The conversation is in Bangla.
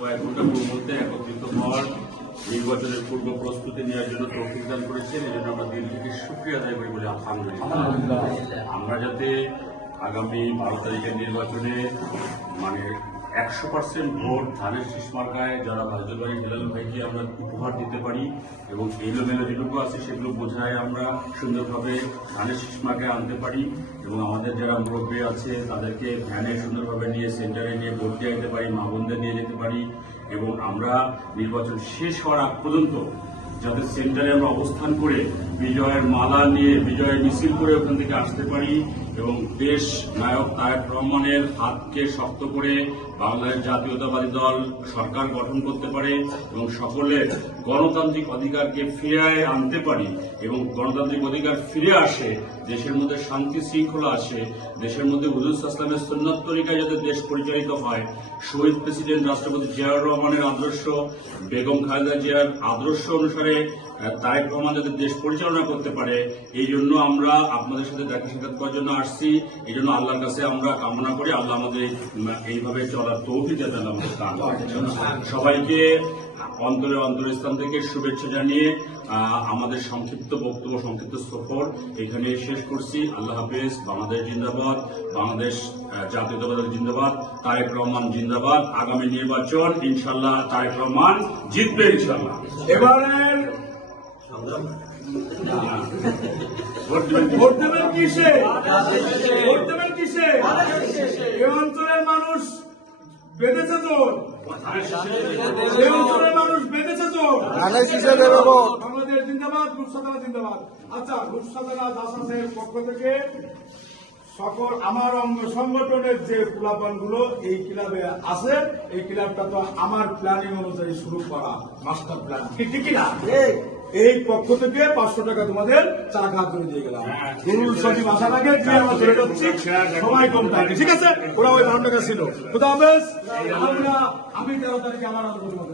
কয়েক ঘন্টা মধ্যে একত্রিত হওয়ার নির্বাচনের পূর্ব প্রস্তুতি নেওয়ার জন্য তৌফিক দান করেছেন। এই জন্য আমরা দিন থেকে শুকরিয়া আদায় করি বলে আলহামদুলিল্লাহ। আমরা যাতে আগামী 12 তারিখের নির্বাচনে মানে 100% ভোট ধানের শীষ মার্কায় যারা ভাজুল ভাই হেলাল ভাইকে আমরা উপহার দিতে পারি এবং এলোমেলো যেটুকু আছে সেগুলো বোঝায় আমরা সুন্দরভাবে ধানের শীষ মার্কায় আনতে পারি এবং আমাদের যারা মুরব্বী আছে তাদেরকে ভ্যানে সুন্দরভাবে নিয়ে সেন্টারে নিয়ে ভোট দিয়ে যেতে পারি, মা বোনদের নিয়ে যেতে পারি এবং আমরা নির্বাচন শেষ হওয়ার আগ পর্যন্ত যাতে সেন্টারে আমরা অবস্থান করে বিজয়ের মালা নিয়ে বিজয়ের মিছিল করে ওখান থেকে আসতে পারি এবং দেশ নায়ক তারেক রহমানের হাতকে শক্ত করে বাংলাদেশ জাতীয়তাবাদী দল সরকার গঠন করতে পারে এবং সকলের গণতান্ত্রিক অধিকারকে ফিরিয়ে আনতে পারি এবং গণতান্ত্রিক অধিকার ফিরে আসে, দেশের মধ্যে শান্তি শৃঙ্খলা আসে, দেশের মধ্যে হুজুর ইসলামের সুন্নাত তরিকায় যাতে দেশ পরিচালিত হয়, শহীদ প্রেসিডেন্ট রাষ্ট্রপতি জিয়াউর রহমানের আদর্শ, বেগম খালেদা জিয়ার আদর্শ অনুসারে তারেক রহমান যাতে দেশ পরিচালনা করতে পারে, এই জন্য আমরা আপনাদের সাথে দেখা সাক্ষাৎ করার জন্য আসছি। এই জন্য আল্লাহর কাছে আমরা কামনা করি আল্লাহ আমাদের এইভাবে চলার তৌফিক যাতে আমাদের দান করেন। সবাইকে অন্তরস্থান থেকে শুভেচ্ছা জানিয়ে আমাদের সংক্ষিপ্ত বক্তব্য, সংক্ষিপ্ত সফর এখানে শেষ করছি। আল্লাহ হাফেজ। বাংলাদেশ জিন্দাবাদ, বাংলাদেশ জাতীয়তাবাদী জিন্দাবাদ, তারেক রহমান জিন্দাবাদ। আগামী নির্বাচন ইনশাল্লাহ তারেক রহমান জিতবে ইনশাল্লাহ। এবারের ভোট দেবেন কিসে? ভোট দেবেন কিসে? এই অঞ্চলের মানুষ বেঁধেছে তোর, এই অঞ্চলের মানুষ বেঁধেছে তোর। বাংলাদেশ জিন্দাবাদ, রূপসাদানা জিন্দাবাদ। আচ্ছা, রূপসাদানা দাসের পক্ষ থেকে সকল আমার অঙ্গ সংগঠনের যে ক্লাবন গুলো এই ক্লাবে আছে, এই ক্লাবটা তো আমার প্ল্যানিং অনুযায়ী শুরু করা মাস্টার প্ল্যান, ঠিক কিনা? এই পক্ষ থেকে 500 টাকা তোমাদের চা খাওয়ার জন্য দিয়ে গেলাম। গরুর সবজি বাসা লাগে দিয়ে আমরা ধরে যাচ্ছি, সময় কম থাকে, ঠিক আছে? ওরা ওই 12 টাকা ছিল। খুদা হাফেজ। আমি 13 তারিখে আমার আন্দোলন